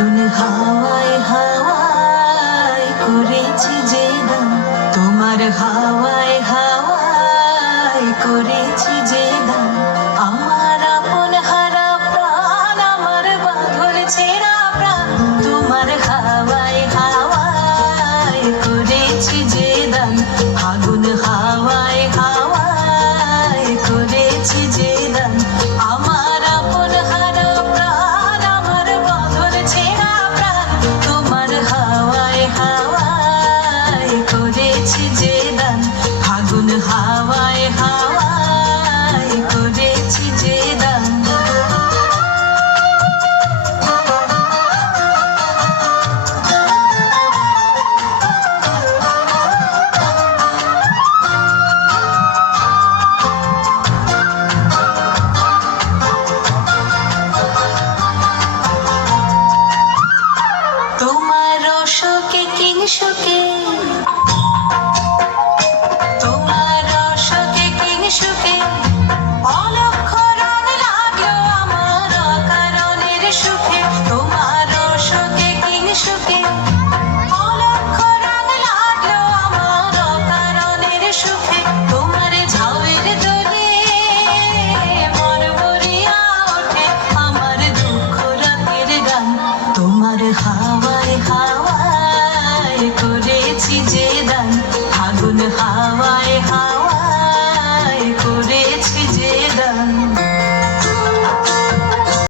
আগুন হাওয়ায় হাওয়ায় করেছি যে দাম, তোমার হাওয়ায় হাওয়ায় করেছি যে দাম। আমার আপন হারা প্রাণ, আমার বাঁধর ছেঁড়া প্রাণ, তোমার হাওয়ায় হাওয়ায় করেছি যে দাম। আগুন হাওয়ায় হাওয়ায় করেছি যে দাম। আমার আপন হারা প্রাণ, আমার বাঁধর ছেঁড়া প্রাণ, তোমার হাওয়ায় হাওয়ায় করেছি যে দাম। আগুন হাওয়ায় হাওয়ায় করেছি যে দাম। তোমার অশোকে কিংসুকে, তোমার অশোকে কিংসুকে অলক্ষ রং লাগলো আমার অকারণের সুখে। তোমার অশোকে কিংসুকে অলক্ষ রং লাগলো আমার অকারণের সুখে। তোমার ঝাউয়ের দোলে মন ভরিয়া ওঠে আমার দুঃখ রাতের গান। তোমার হাওয়ায় হাওয়ায়